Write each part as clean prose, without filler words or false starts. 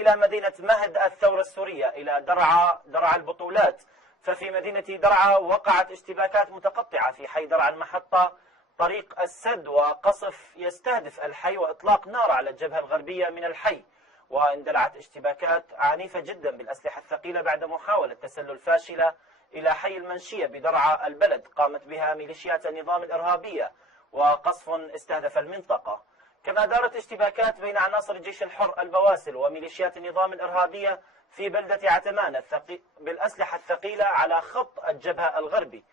إلى مدينة مهد الثورة السورية، إلى درعا البطولات. ففي مدينة درعا وقعت اشتباكات متقطعة في حي درعا المحطة طريق السد، وقصف يستهدف الحي وإطلاق نار على الجبهة الغربية من الحي. واندلعت اشتباكات عنيفة جدا بالأسلحة الثقيلة بعد محاولة تسلل فاشلة إلى حي المنشية بدرعا البلد قامت بها ميليشيات النظام الإرهابية، وقصف استهدف المنطقة. كما دارت اشتباكات بين عناصر الجيش الحر البواسل وميليشيات النظام الإرهابية في بلدة عتمان بالأسلحة الثقيلة على خط الجبهة الغربي.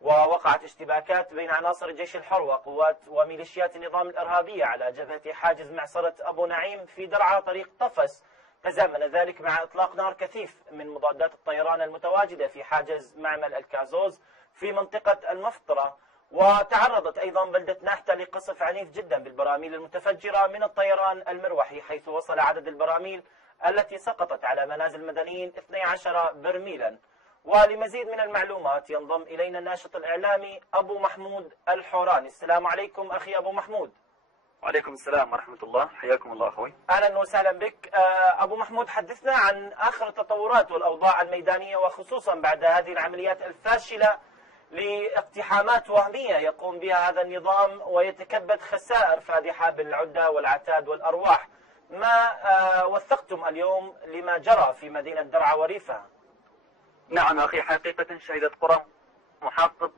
ووقعت اشتباكات بين عناصر الجيش الحر وقوات وميليشيات النظام الإرهابية على جبهة حاجز معصرة أبو نعيم في درعا طريق طفس. تزامن ذلك مع إطلاق نار كثيف من مضادات الطيران المتواجدة في حاجز معمل الكازوز في منطقة المفطرة. وتعرضت أيضا بلدة ناحتة لقصف عنيف جدا بالبراميل المتفجرة من الطيران المروحي، حيث وصل عدد البراميل التي سقطت على منازل مدنيين 12 برميلا. ولمزيد من المعلومات ينضم إلينا الناشط الإعلامي أبو محمود الحوراني. السلام عليكم أخي أبو محمود. وعليكم السلام ورحمة الله، حياكم الله أخوي. أهلا وسهلا بك أبو محمود. حدثنا عن آخر التطورات والأوضاع الميدانية، وخصوصا بعد هذه العمليات الفاشلة لاقتحامات وهمية يقوم بها هذا النظام ويتكبد خسائر فادحة بالعدة والعتاد والأرواح. ما وثقتم اليوم لما جرى في مدينة درعا وريفها؟ نعم أخي، حقيقة شهدت قرى محافظة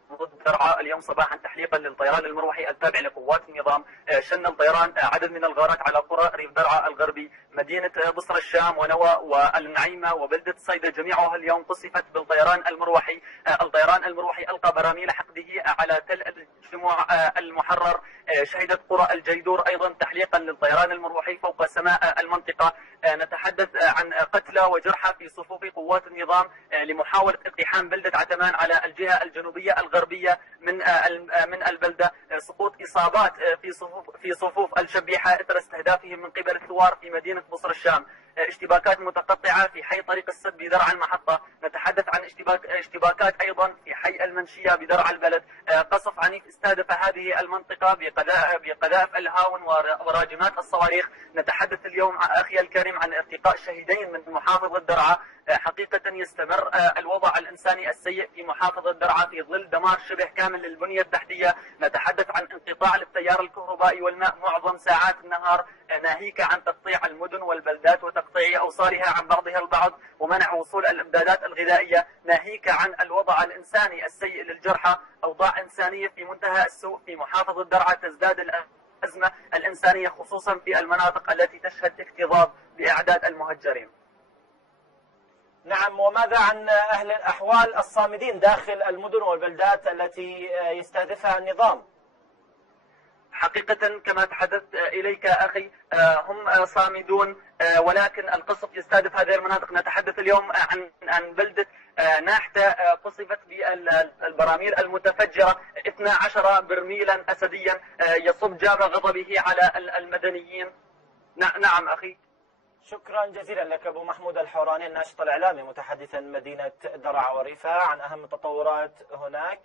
درعا اليوم صباحا تحليقا للطيران المروحي التابع لقوات النظام. شن الطيران عدد من الغارات على قرى ريف درعا الغربي، مدينة بصرة الشام ونوى والنعيمة وبلدة صيدا، جميعها اليوم قصفت بالطيران المروحي. الطيران المروحي ألقى براميل حقده على تل الجموع المحرر. شهدت قرى الجيدور أيضا تحليقا للطيران المروحي فوق سماء المنطقة. نتحدث عن قتلى وجرحى في صفوف قوات النظام لمحاولة اقتحام بلدة عتمان على الجهة الجنوبية الغربية من البلدة. سقوط إصابات في صفوف الشبيحة إثر استهدافهم من قبل الثوار في مدينة بصر الشام. اشتباكات متقطعة في حي طريق السد بدرعا المحطة. نتحدث عن اشتباكات أيضا في حي المنشية بدرعا البلد. قصف عنيف استهدف هذه المنطقة بقذائف الهاون وراجمات الصواريخ. نتحدث اليوم أخي الكريم عن ارتقاء شهيدين من محافظة درعا. حقيقة يستمر الوضع الإنساني السيء في محافظة درعا في ظل دمار شبه كامل للبنية التحتية. نتحدث عن انقطاع للتيار الكهربائي والماء معظم ساعات النهار، ناهيك عن تقطيع المدن والبلدات وتقطيع أوصارها عن بعضها البعض ومنع وصول الإمدادات الغذائية، ناهيك عن الوضع الإنساني السيء للجرحى. أوضاع إنسانية في منتهى السوء في محافظة درعا. تزداد الأزمة الإنسانية خصوصا في المناطق التي تشهد اكتظاظ بأعداد المهجرين. نعم، وماذا عن أهل الأحوال الصامدين داخل المدن والبلدات التي يستهدفها النظام؟ حقيقة كما تحدثت إليك أخي، هم صامدون، ولكن القصف يستهدف هذه المناطق. نتحدث اليوم عن بلدة ناحتة قصفت بالبراميل المتفجرة 12 برميلا أسديا يصب جاب غضبه على المدنيين. نعم أخي. شكرا جزيلا لك أبو محمود الحوراني الناشط الإعلامي متحدثا مدينة درعا وريفها عن أهم التطورات هناك.